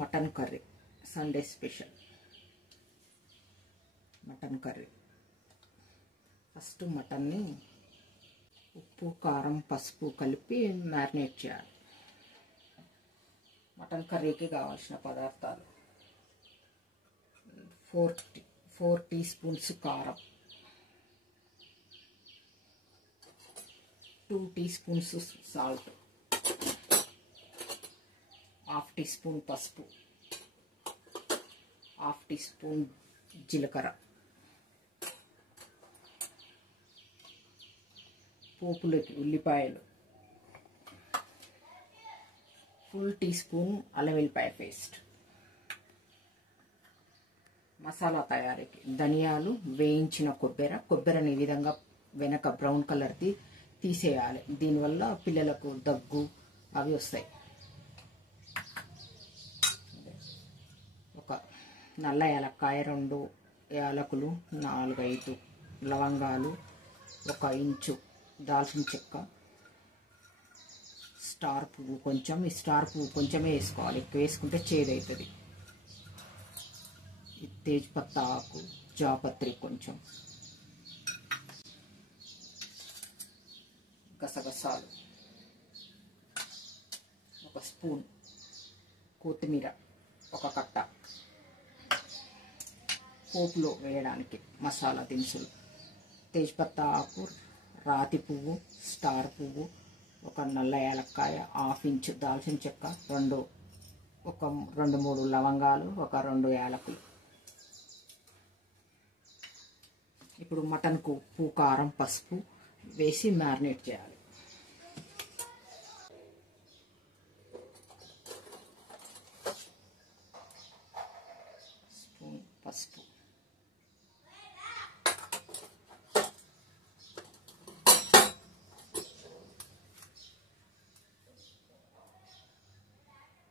Mutton curry, Sunday special mutton curry. First మటన్ని ఉప్పు, కారం, పసుపు కలిపి మ్యారినేట్ చేయాలి. మటన్ కర్రీకి కావాల్సిన పదార్థాలు: 4 టీ స్పూన్స్ కారం, 2 teaspoons salt, 1/2 teaspoon పసుపు, 1/2 టీ స్పూన్ జీలకర్ర, పోపులకి ఉల్లిపాయలు, ఫుల్ టీ స్పూన్ అల్లం వెల్లిపాయ పేస్ట్. మసాలా తయారీకి: ధనియాలు, వేయించిన కొబ్బరిని ఈ విధంగా వెనక బ్రౌన్ కలర్ది తీసేయాలి. దీనివల్ల పిల్లలకు దగ్గు అవి వస్తాయి. ఒక నల్ల యాలక్కాయ, 2 యాలకులు, 4-5 లవంగాలు, 1 ఇంచు దాల్చిన చెక్క, స్టార్ పువ్వు కొంచెం. ఈ స్టార్ పువ్వు కొంచెమే వేసుకోవాలి, ఎక్కువ వేసుకుంటే చేదవుతుంది. తేజ్పత్తా ఆకు, జాపత్రి కొంచెం, గసగసాలు 1 స్పూన్, కొత్తిమీర 1 కట్ట. పోపులో వేయడానికి మసాలా దినుసులు: తేజ్పత్తా ఆకు, రాతి పువ్వు, స్టార్ పువ్వు, 1 నల్ల యాలక్కాయ, 1/2 ఇంచు దాల్చిన చెక్క, 2-3 లవంగాలు, 2 యాలకులు. ఇప్పుడు మటన్కు ఉప్పు, కారం, పసుపు వేసి మ్యారినేట్ చేయాలి. స్పూన్ పసుపు,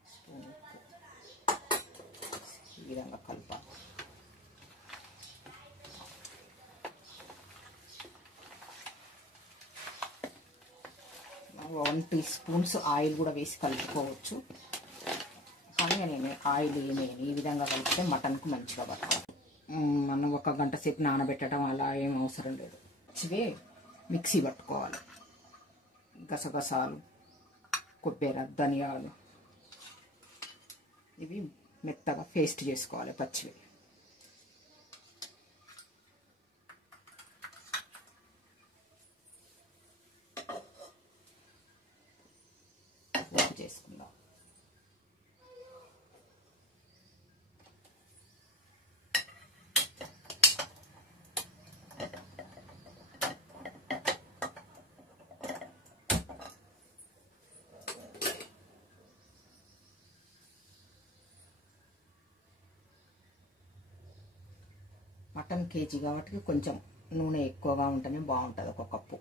స్పూన్ ఉప్పు. ఈ విధంగా కలపాలి. వన్ 1 టీ స్పూన్స్ ఆయిల్ కూడా వేసి కలుపుకోవచ్చు, కానీ నేను ఆయిల్ ఏమేమి ఈ విధంగా కలిపితే మటన్కు మంచిగా పట్టాలి. మనం 1 గంట సేపు నానబెట్టడం అలా ఏం అవసరం లేదు. ఇవే మిక్సీ పట్టుకోవాలి. గసగసాలు, కొబ్బరి, ధనియాలు ఇవి మెత్తగా పేస్ట్ చేసుకోవాలి. పచ్చివి చేసుకుందాం. మటన్ కేజీ కాబట్టి కొంచెం నూనె ఎక్కువగా ఉంటేనే బాగుంటుంది. 1 కప్పు.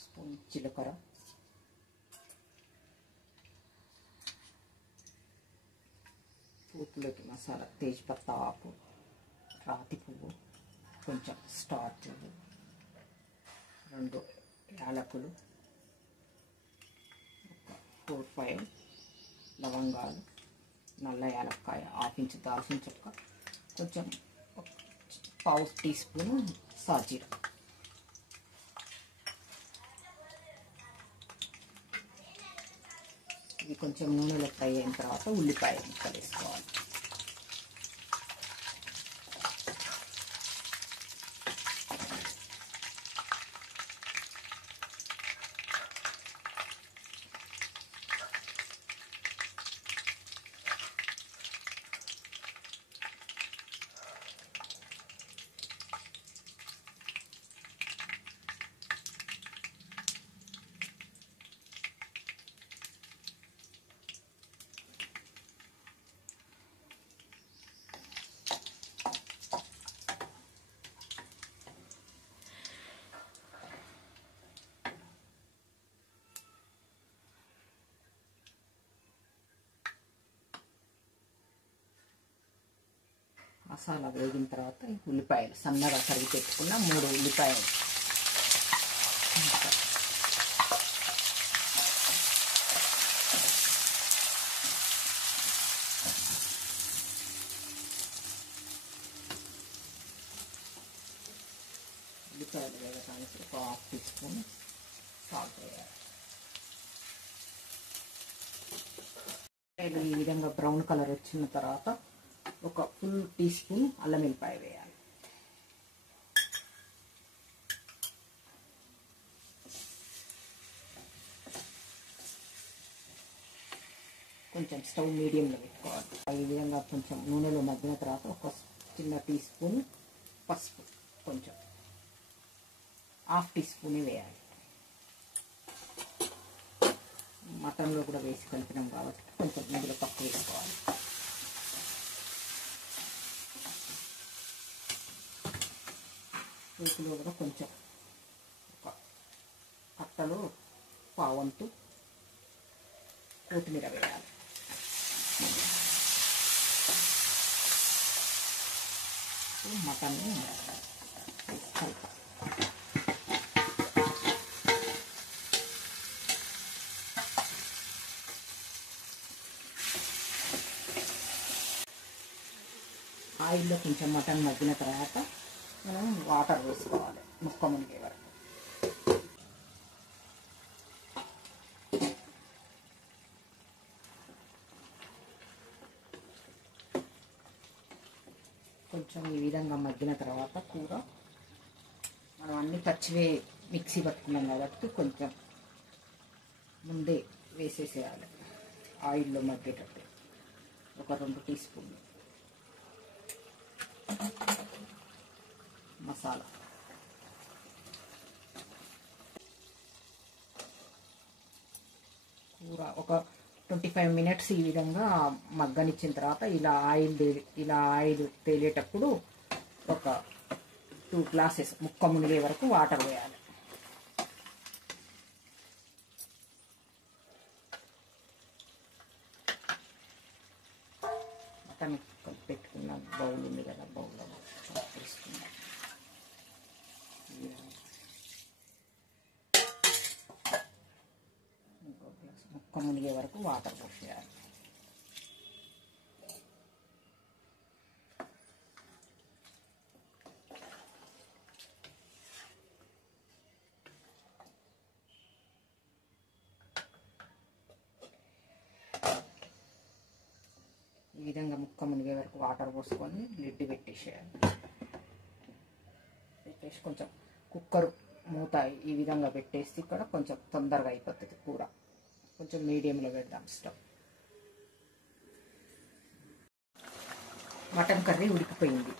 స్పూన్ జీలకర్ర, పోపులోకి మసాలా: తేజ్పత్తా ఆకు, రాతి పువ్వు, కొంచెం స్టార్ పువ్వు, 2 యాలకులు, 4-5 లవంగాలు, నల్ల యాలక్కాయ, 1/2 ఇంచు దాల్చిన చెక్క, కొంచెం 1/2 టీ స్పూన్ సాజీరా. ఇవి కొంచెం నూనెలో ఫ్రై అయిన తర్వాత ఉల్లిపాయ ముక్కలు వేసుకోవాలి. మసాలా వేగిన తర్వాత ఉల్లిపాయలు సన్నగా కరిగి పెట్టుకున్న 3 ఉల్లిపాయలు, ఉల్లిపాయలు వేగడానికి ఒక 1/2 టీ స్పూన్ సాల్ట్ వేయాలి. ఈ విధంగా బ్రౌన్ కలర్ వచ్చిన తర్వాత ఒక ఫుల్ టీ స్పూన్ అల్లం వెల్లిపాయ వేయాలి. కొంచెం స్టవ్ మీడియంలో పెట్టుకోవాలి. ఈ విధంగా కొంచెం నూనెలో మగ్గిన తర్వాత ఒక చిన్న టీ స్పూన్ పసుపు, కొంచెం 1/2 టీ స్పూన్ వేయాలి. మటన్లో కూడా వేసి కలిపినాం కాబట్టి కొంచెం ఇందులో తక్కువ వేసుకోవాలి. వీటిలో కూడా కొంచెం ఒక కట్టలో పావంతు కొత్తిమీర వేయాలి. మటన్ని కలపాలి. ఆయిల్లో కొంచెం మటన్ మగ్గిన తర్వాత మనం వాటర్ వేసుకోవాలి ముక్క మునిగే వరకు. కొంచెం ఈ విధంగా మగ్గిన తర్వాత కూర మనం అన్ని పచ్చివే మిక్సీ పట్టుకున్నాం కాబట్టి కొంచెం ముందే వేసేసేయాలి. ఆయిల్లో మగ్గేటట్టు ఒక 2 టీ స్పూన్లు మసాలా, కూర ఒక 25 మినిట్స్ ఈ విధంగా మగ్గనిచ్చిన తర్వాత ఇలా ఆయిల్ తేలేటప్పుడు ఒక 2 గ్లాసెస్ ముక్క మునిగే వరకు వాటర్ వేయాలి. మటన్ పెట్టుకున్న బౌల్ ఉంది కదా, బౌల్లో తీసుకున్నాం. ఇంకో గ్లాస్ ముక్క మునిగే వరకు వాటర్ పోసేయాలి. ఈ విధంగా ముక్క మునిగే వరకు వాటర్ పోసుకొని లిడ్ పెట్టేసేయాలి. పెట్టేసి కొంచెం కుక్కర్ మూత ఈ విధంగా పెట్టేసి ఇక్కడ కొంచెం తొందరగా అయిపోతుంది కూర. కొంచెం మీడియంలో పెడదాం స్టవ్. మటన్ కర్రీ ఉడికిపోయింది.